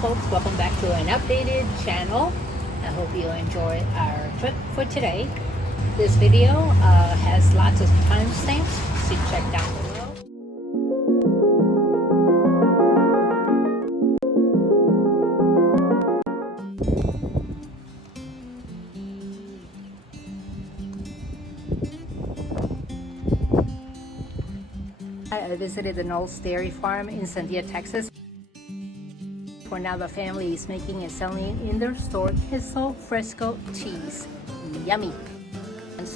folks, welcome back to an updated channel. I hope you enjoy our trip for today. This video has lots of timestamps, so check down below. I visited the Knolle Dairy Farm in Sandia, Texas. For now, the family is making and selling in their store queso fresco cheese. Yummy!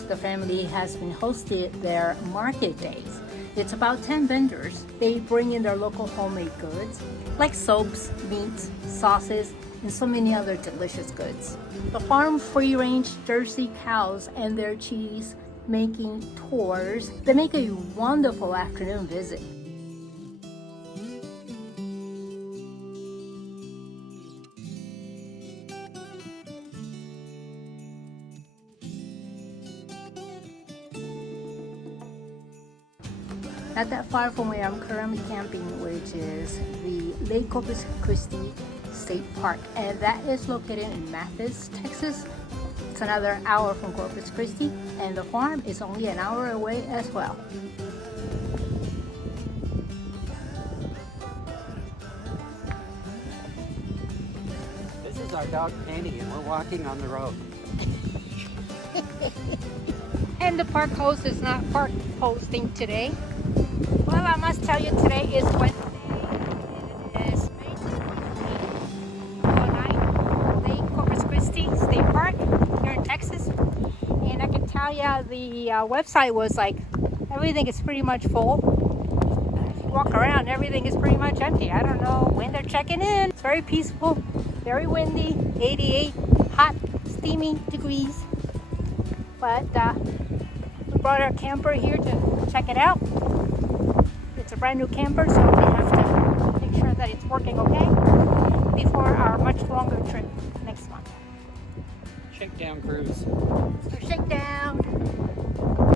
The family has been hosted their market days. It's about 10 vendors. They bring in their local homemade goods like soaps, meats, sauces, and so many other delicious goods. The farm free-range Jersey cows and their cheese making tours. They make a wonderful afternoon visit. Not that far from where I'm currently camping, which is the Lake Corpus Christi State Park, and that is located in Mathis, Texas. It's another hour from Corpus Christi, and the farm is only an hour away as well. This is our dog Penny, and we're walking on the road. And the park host is not park hosting today. Well, I must tell you, today is Wednesday. It is May 9th, Lake Corpus Christi State Park here in Texas. And I can tell you, the website was like, everything is pretty much full. If you walk around, everything is pretty much empty. I don't know when they're checking in. It's very peaceful, very windy, 88 hot, steamy degrees. But we brought our camper here to check it out. It's a brand new camper, so we have to make sure that it's working okay before our much longer trip next month. Shakedown cruise. So shakedown.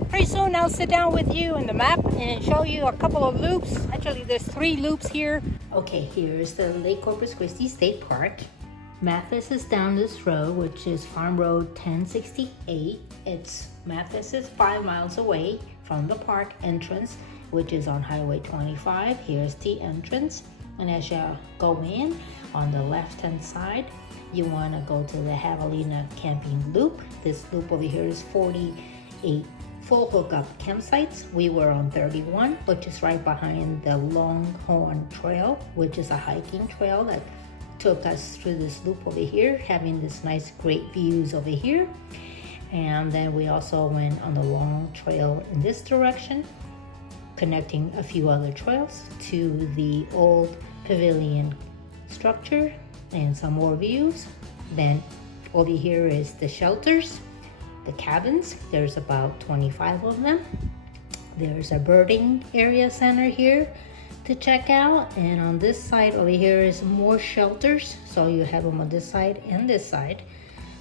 Pretty soon I'll sit down with you in the map and show you a couple of loops. Actually, there's 3 loops here. Okay, here's the Lake Corpus Christi State Park. Mathis is down this road, which is Farm Road 1068. Mathis is 5 miles away from the park entrance, which is on Highway 25. Here's the entrance, and as you go in on the left hand side, you want to go to the Pavillion camping loop. This loop over here is 48 full hookup campsites. We were on 31, which is right behind the Longhorn Trail, which is a hiking trail that took us through this loop over here, having this nice great views over here. And then we also went on the long trail in this direction, connecting a few other trails to the old Pavillion structure and some more views. Then over here is the shelters, the cabins. There's about 25 of them. There's a birding area center here to check out, and on this side over here is more shelters, so you have them on this side and this side.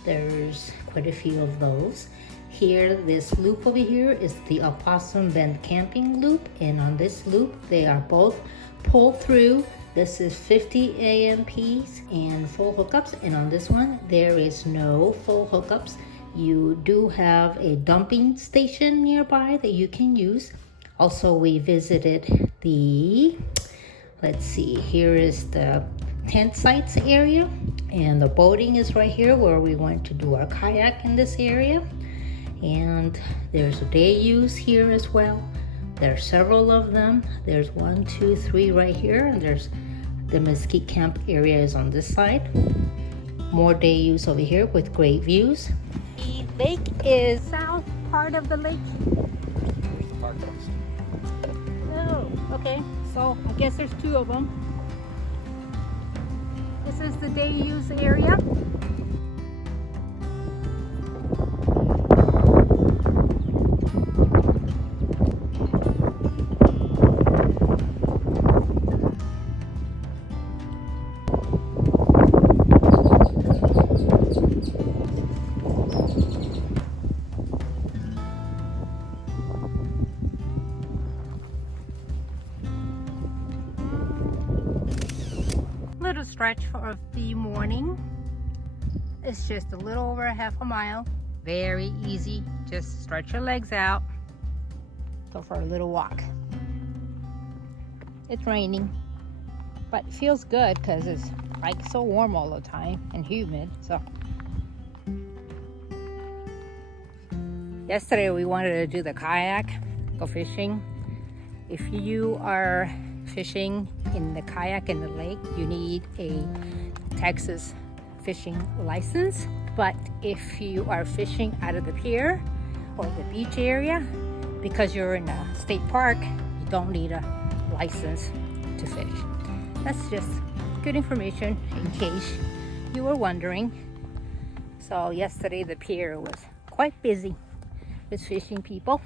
There's quite a few of those. Here, this loop over here is the Opossum Bend camping loop, and on this loop they are both pulled through. This is 50 AMPs and full hookups, and on this one there is no full hookups. You do have a dumping station nearby that you can use. Also, we visited the, let's see, here is the tent sites area, and the boating is right here where we went to do our kayak in this area. And there's a day use here as well. There are several of them. There's 1, 2, 3 right here, and there's the mesquite camp area is on this side. More day use over here with great views. The lake is south part of the lake. Oh, okay. So I guess there's 2 of them. This is the day use area. stretch of the morning. It's just a little over a half a mile. Very easy. Just stretch your legs out. Go for a little walk. It's raining, but it feels good because it's like so warm all the time and humid. So yesterday we wanted to do the kayak, go fishing. If you are fishing in the kayak in the lake, you need a Texas fishing license. But if you are fishing out of the pier or the beach area, because you're in a state park, you don't need a license to fish. That's just good information in case you were wondering. So yesterday the pier was quite busy with fishing people.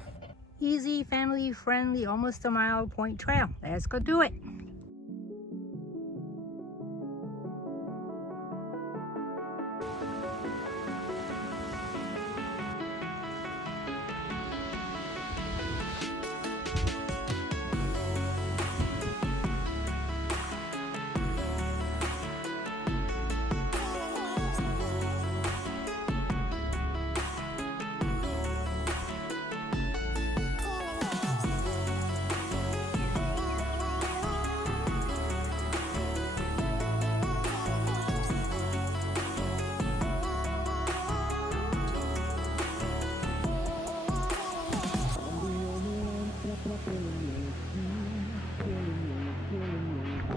Easy, family friendly, almost a mile point trail. Let's go do it.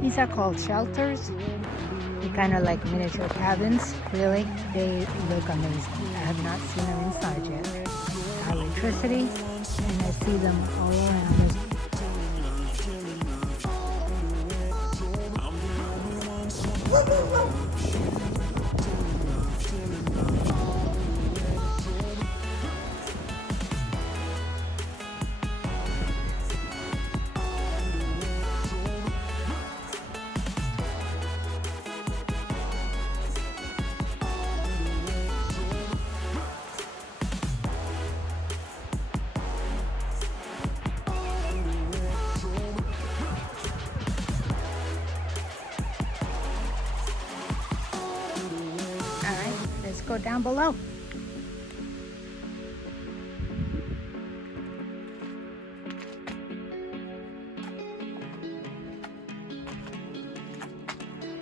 These are called shelters. They're kind of like miniature cabins, really. They look amazing. I have not seen them inside yet. Got electricity, and I see them all around. Go down below.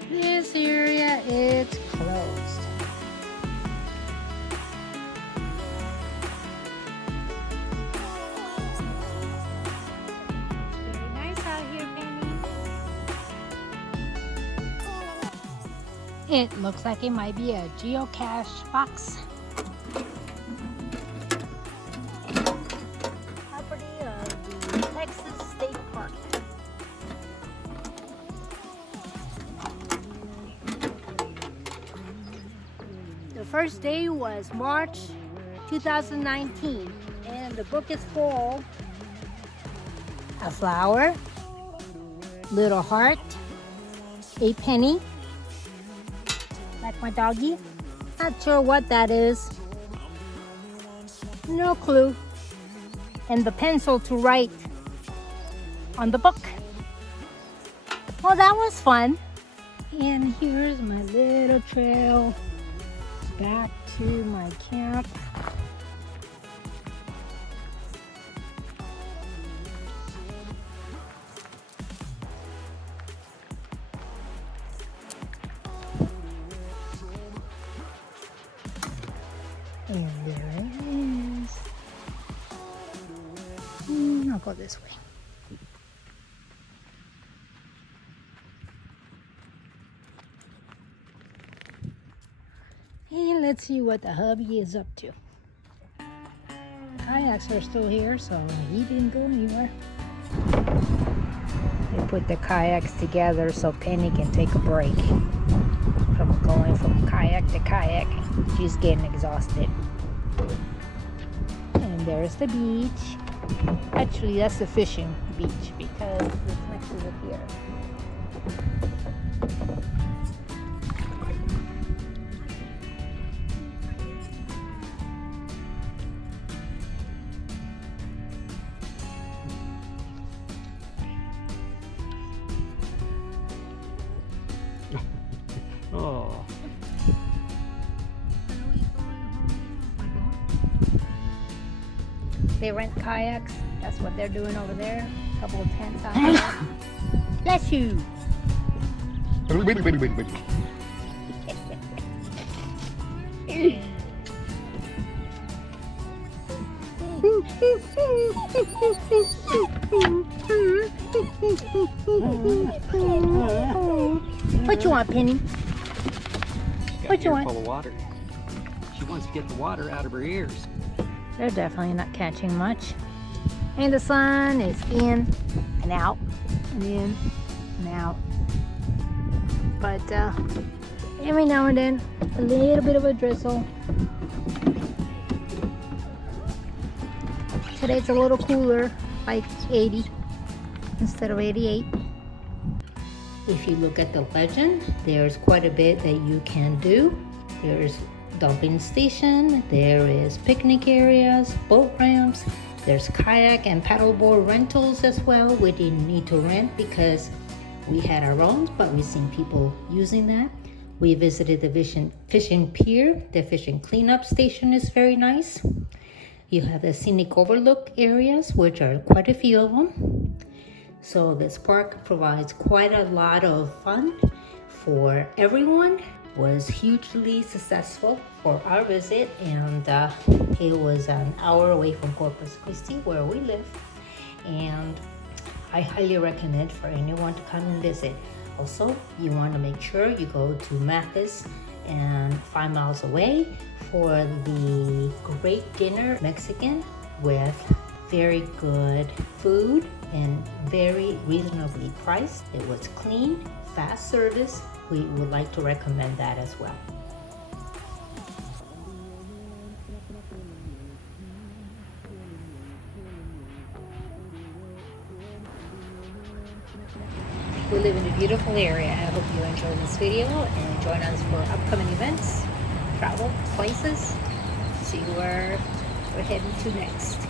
This area is closed. Very nice out here, Penny. It looks like it might be a geocache box. Property of the Texas State Park. The first day was March 2019, and the book is full. A flower, little heart, a penny, like my doggy. Not sure what that is. No clue. And the pencil to write on the book. Well, that was fun. And here's my little trail back to my camp. And there it is. I'll go this way. And let's see what the hubby is up to. Kayaks are still here, so he didn't go anywhere. They put the kayaks together so Penny can take a break from going from kayak to kayak. She's getting exhausted. And there's the beach. Actually, that's the fishing beach because it's next to the pier. Oh. They rent kayaks. That's what they're doing over there. A couple of tents out there. Bless you. What you want, Penny? What you want? Full of water. She wants to get the water out of her ears. They're definitely not catching much. And the sun is in and out and in and out. But every now and then, a little bit of a drizzle. Today's a little cooler, like 80 instead of 88. If you look at the legend, there's quite a bit that you can do. There's dumping station, there is picnic areas, boat ramps, there's kayak and paddleboard rentals as well. We didn't need to rent because we had our own, but we've seen people using that. We visited the fishing pier. The fishing cleanup station is very nice. You have the scenic overlook areas, which are quite a few of them. So this park provides quite a lot of fun for everyone. Was hugely successful for our visit, and it was an hour away from Corpus Christi where we live, and I highly recommend for anyone to come and visit. Also, you want to make sure you go to Mathis and 5 miles away for the great dinner Mexican with very good food and very reasonably priced. It was clean, fast service. We would like to recommend that as well. We live in a beautiful area. I hope you enjoyed this video and join us for upcoming events, travel, places, see where we're heading to next.